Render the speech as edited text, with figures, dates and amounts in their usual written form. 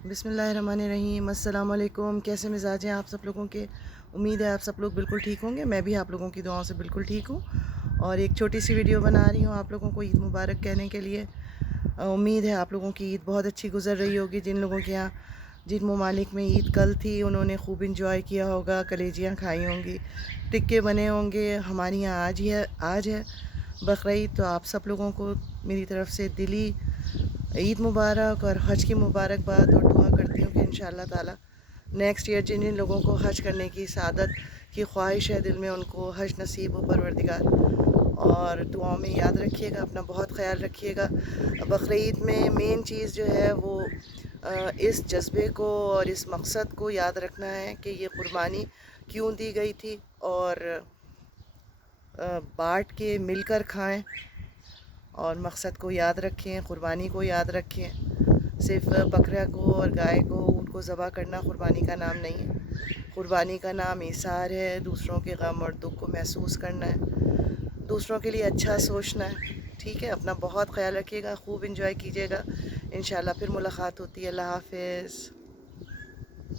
बिस्मिल्लाहिर्रहमानिर्रहीम। अस्सलाम वालेकुम। कैसे मिजाज हैं आप सब लोगों के? उम्मीद है आप सब लोग बिल्कुल ठीक होंगे। मैं भी आप लोगों की दुआओं से बिल्कुल ठीक हूँ और एक छोटी सी वीडियो बना रही हूँ आप लोगों को ईद मुबारक कहने के लिए। उम्मीद है आप लोगों की ईद बहुत अच्छी गुजर रही होगी। जिन लोगों के यहाँ जिन ममालिक में ईद कल थी उन्होंने खूब इंजॉय किया होगा, कलेजियाँ खाई होंगी, टिक्के बने होंगे। हमारी यहाँ आज है बकरीद। तो आप सब लोगों को मेरी तरफ से दिली ईद मुबारक और हज की मुबारकबाद और दुआ करती हूँ कि इंशाअल्लाह ताला नेक्स्ट ईयर जिन जिन लोगों को हज करने की सआदत की ख्वाहिश है दिल में, उनको हज नसीब हो परवरदिगार। और दुआओं में याद रखिएगा, अपना बहुत ख्याल रखिएगा। बकरीद में मेन चीज़ जो है वो इस जज्बे को और इस मकसद को याद रखना है कि ये कुर्बानी क्यों दी गई थी और बाँट के मिलकर खाएं और मकसद को याद रखें, क़ुरबानी को याद रखें। सिर्फ़ बकरा को और गाय को, ऊँट को ज़बह करना क़ुरबानी का नाम नहीं है। क़ुरबानी का नाम इसार है, दूसरों के गम और दुख को महसूस करना है, दूसरों के लिए अच्छा सोचना है। ठीक है, अपना बहुत ख्याल रखिएगा, खूब इंजॉय कीजिएगा। इंशाअल्लाह फिर मुलाकात होती है। अल्लाह हाफ़िज़।